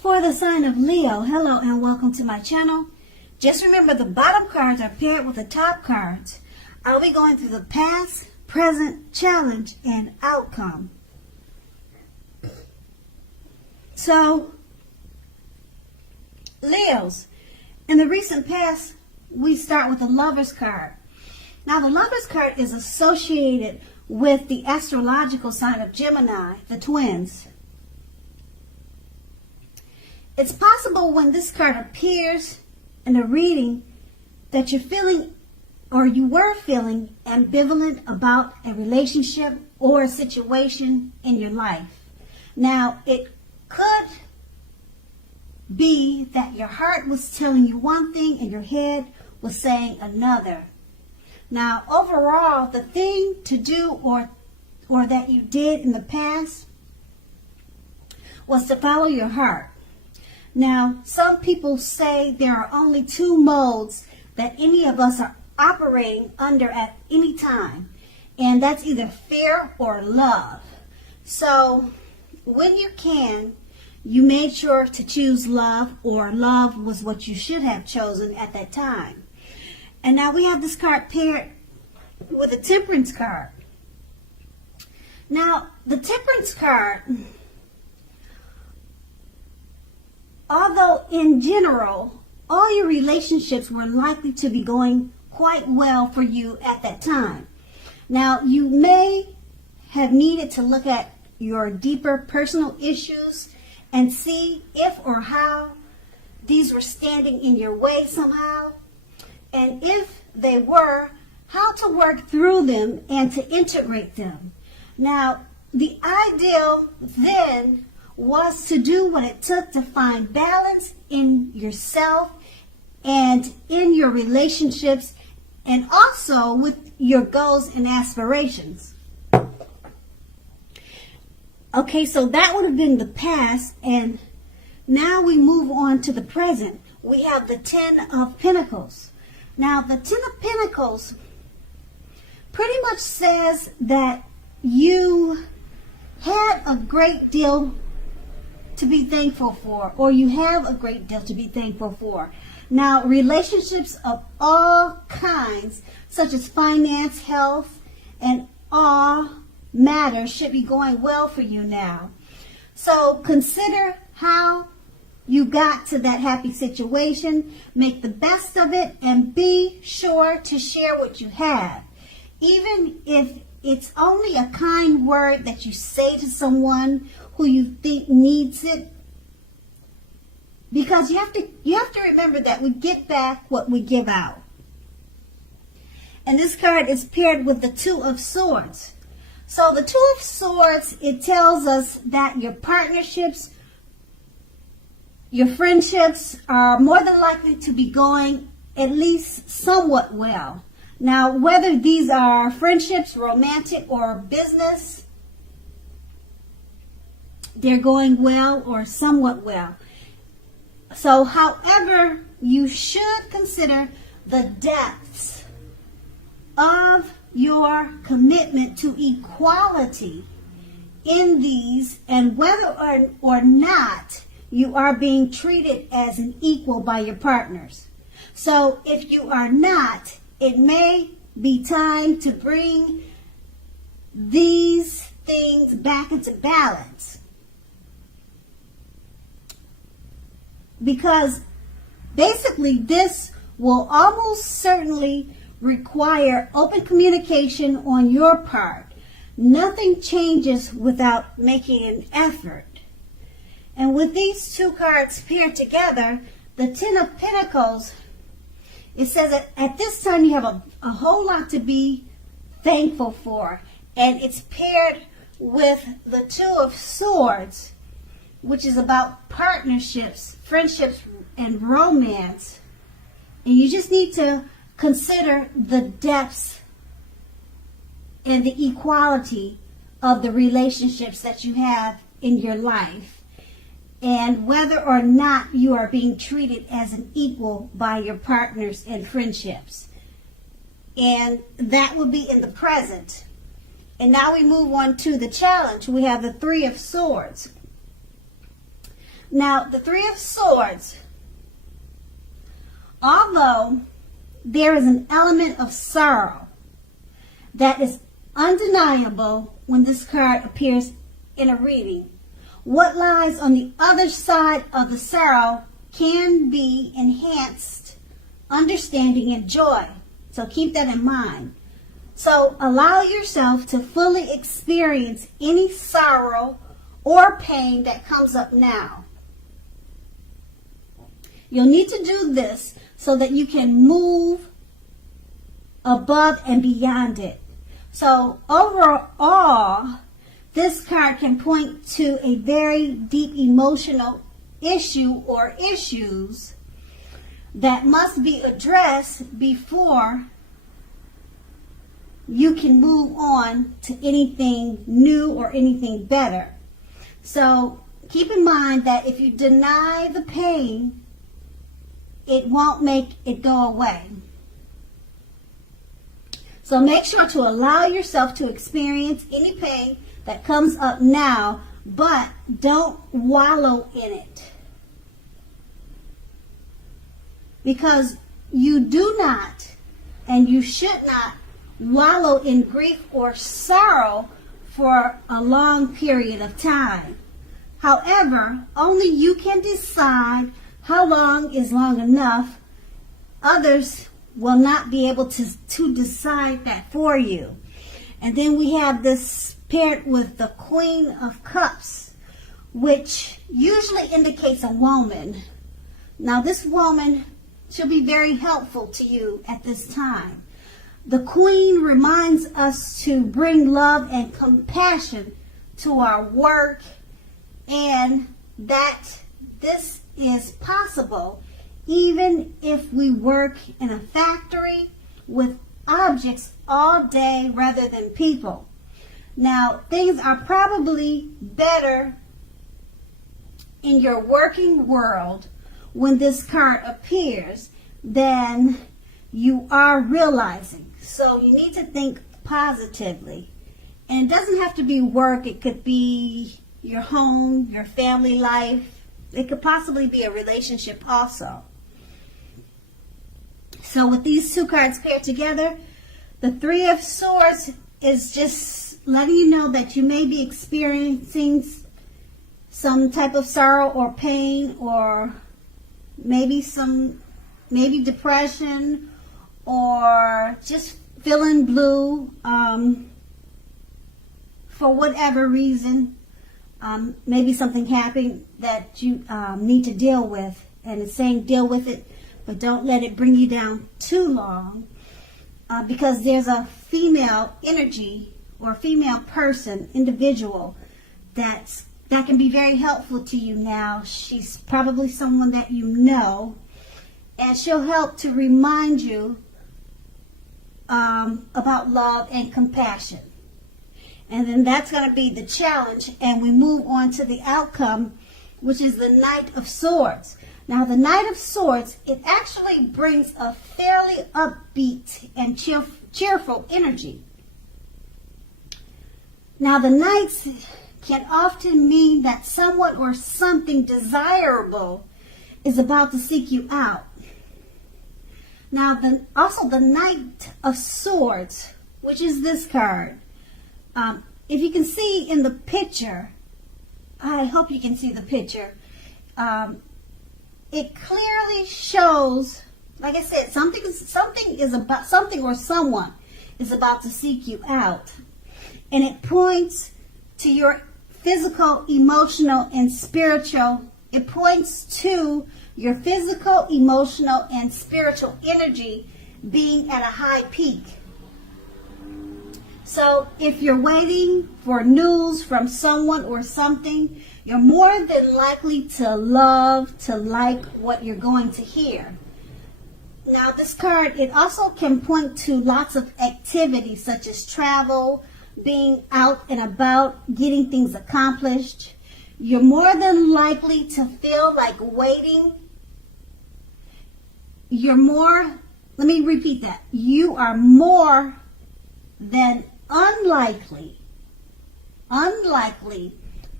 For the sign of Leo, hello and welcome to my channel. Just remember the bottom cards are paired with the top cards. I'll be going through the past, present, challenge, and outcome. So, Leos, in the recent past, we start with the Lover's card. Now, the Lover's card is associated with the astrological sign of Gemini, the twins. It's possible when this card appears in a reading that you're feeling or you were feeling ambivalent about a relationship or a situation in your life. Now, it could be that your heart was telling you one thing and your head was saying another. Now, overall, the thing to do or that you did in the past was to follow your heart. Now, some people say there are only two modes that any of us are operating under at any time, and that's either fear or love. So, when you can, you made sure to choose love, or love was what you should have chosen at that time. And now we have this card paired with a Temperance card. Now, the Temperance card, although in general, all your relationships were likely to be going quite well for you at that time. Now, you may have needed to look at your deeper personal issues and see if or how these were standing in your way somehow. And if they were, how to work through them and to integrate them. Now, the ideal then was to do what it took to find balance in yourself and in your relationships and also with your goals and aspirations. Okay, so that would have been the past, and now we move on to the present. We have the Ten of Pentacles. Now, the Ten of Pentacles pretty much says that you had a great deal to be thankful for, or you have a great deal to be thankful for. Now, relationships of all kinds, such as finance, health, and all matters should be going well for you now. So consider how you got to that happy situation, make the best of it, and be sure to share what you have. Even if it's only a kind word that you say to someone who you think needs it, because you have to remember that we get back what we give out. And this card is paired with the Two of Swords. So the Two of Swords, it tells us that your partnerships, your friendships are more than likely to be going at least somewhat well. Now, whether these are friendships, romantic, or business, they're going well or somewhat well. So, however, you should consider the depths of your commitment to equality in these and whether or not you are being treated as an equal by your partners. So, if you are not, it may be time to bring these things back into balance. Because basically this will almost certainly require open communication on your part. Nothing changes without making an effort. And with these two cards paired together, the Ten of Pentacles, it says that at this time you have a whole lot to be thankful for. And it's paired with the Two of Swords, which is about partnerships, friendships, and romance. And you just need to consider the depths and the equality of the relationships that you have in your life, and whether or not you are being treated as an equal by your partners and friendships. And that will be in the present. And now we move on to the challenge. We have the Three of Swords. Now, the Three of Swords, although there is an element of sorrow that is undeniable when this card appears in a reading, what lies on the other side of the sorrow can be enhanced understanding and joy. So keep that in mind. So allow yourself to fully experience any sorrow or pain that comes up now. You'll need to do this so that you can move above and beyond it. So overall, this card can point to a very deep emotional issue or issues that must be addressed before you can move on to anything new or anything better. So keep in mind that if you deny the pain, it won't make it go away. So make sure to allow yourself to experience any pain that comes up now, but don't wallow in it. Because you do not and you should not wallow in grief or sorrow for a long period of time. However, only you can decide how long is long enough. Others will not be able to decide that for you. And then we have this paired with the Queen of Cups, which usually indicates a woman. Now this woman should be very helpful to you at this time. The Queen reminds us to bring love and compassion to our work, and that this is possible even if we work in a factory with objects all day rather than people. Now, things are probably better in your working world when this card appears than you are realizing. So you need to think positively. And it doesn't have to be work. It could be your home, your family life. It could possibly be a relationship also. So with these two cards paired together, the Three of Swords is just letting you know that you may be experiencing some type of sorrow or pain, or maybe depression, or just feeling blue for whatever reason. Maybe something happened that you need to deal with, and it's saying deal with it, but don't let it bring you down too long, because there's a female energy or a female person, individual, that can be very helpful to you now. She's probably someone that you know, and she'll help to remind you about love and compassion. And then that's going to be the challenge, and we move on to the outcome, which is the Knight of Swords. Now, the Knight of Swords, it actually brings a fairly upbeat and cheerful energy. Now, the Knights can often mean that someone or something desirable is about to seek you out. Now, also the Knight of Swords, which is this card. If you can see in the picture, I hope you can see the picture. It clearly shows, like I said, something or someone is about to seek you out, and it points to your physical, emotional, and spiritual. It points to your physical, emotional, and spiritual energy being at a high peak. So if you're waiting for news from someone or something, you're more than likely to like what you're going to hear. Now, this card, it also can point to lots of activities such as travel, being out and about, getting things accomplished. You're more than likely to feel like waiting. Let me repeat that. You are more than unlikely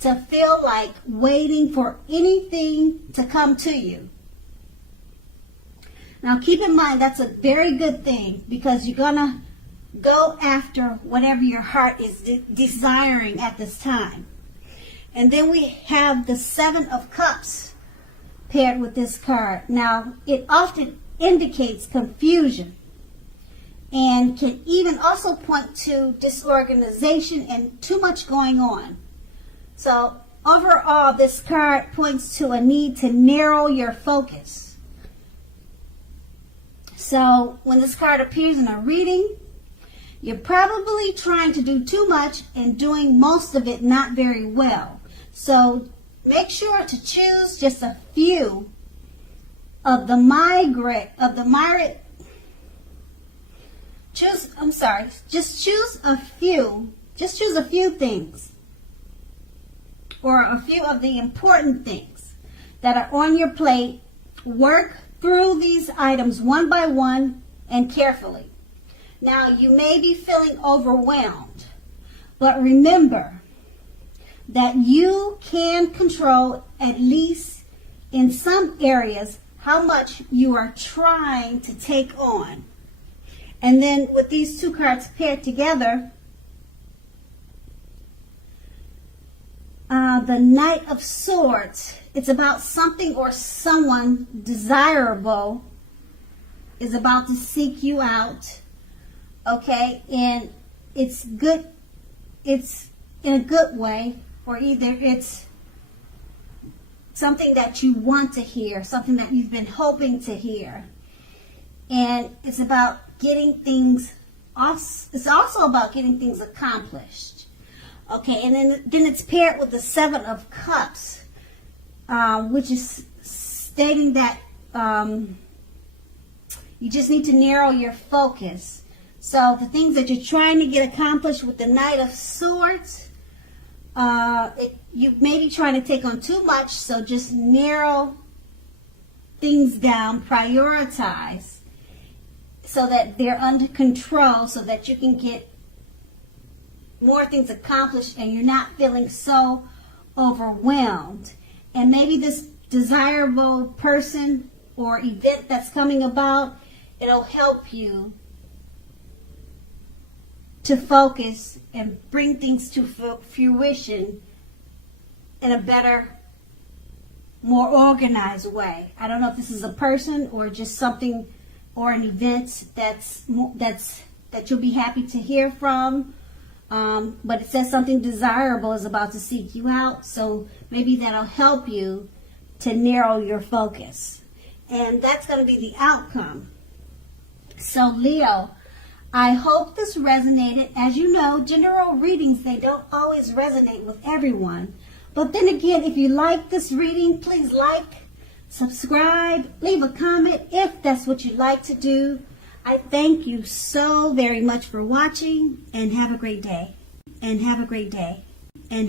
to feel like waiting for anything to come to you. Now keep in mind that's a very good thing, because you're going to go after whatever your heart is desiring at this time. And then we have the Seven of Cups paired with this card. Now, it often indicates confusion and can even also point to disorganization and too much going on. So, overall, this card points to a need to narrow your focus. So, when this card appears in a reading, you're probably trying to do too much and doing most of it not very well. So make sure to choose just a few of the just choose a few things, or a few of the important things that are on your plate. Work through these items one by one and carefully. Now, you may be feeling overwhelmed, but remember that you can control, at least in some areas, how much you are trying to take on. And then with these two cards paired together, the Knight of Swords, it's about something or someone desirable is about to seek you out. Okay, and it's good, it's in a good way, or either it's something that you want to hear, something that you've been hoping to hear. And it's about getting things, it's also about getting things accomplished. Okay, and then it's paired with the Seven of Cups, which is stating that you just need to narrow your focus. So the things that you're trying to get accomplished with the Knight of Swords, you may be trying to take on too much, so just narrow things down, prioritize, so that they're under control, so that you can get more things accomplished and you're not feeling so overwhelmed. And maybe this desirable person or event that's coming about, it'll help you to focus and bring things to fruition in a better, more organized way. I don't know if this is a person or just something or an event that you'll be happy to hear from. But it says something desirable is about to seek you out, so maybe that'll help you to narrow your focus. And that's going to be the outcome. So Leo, I hope this resonated. As you know, general readings, they don't always resonate with everyone. But then again, if you like this reading, please like, subscribe, leave a comment if that's what you'd like to do. I thank you so very much for watching, and have a great day.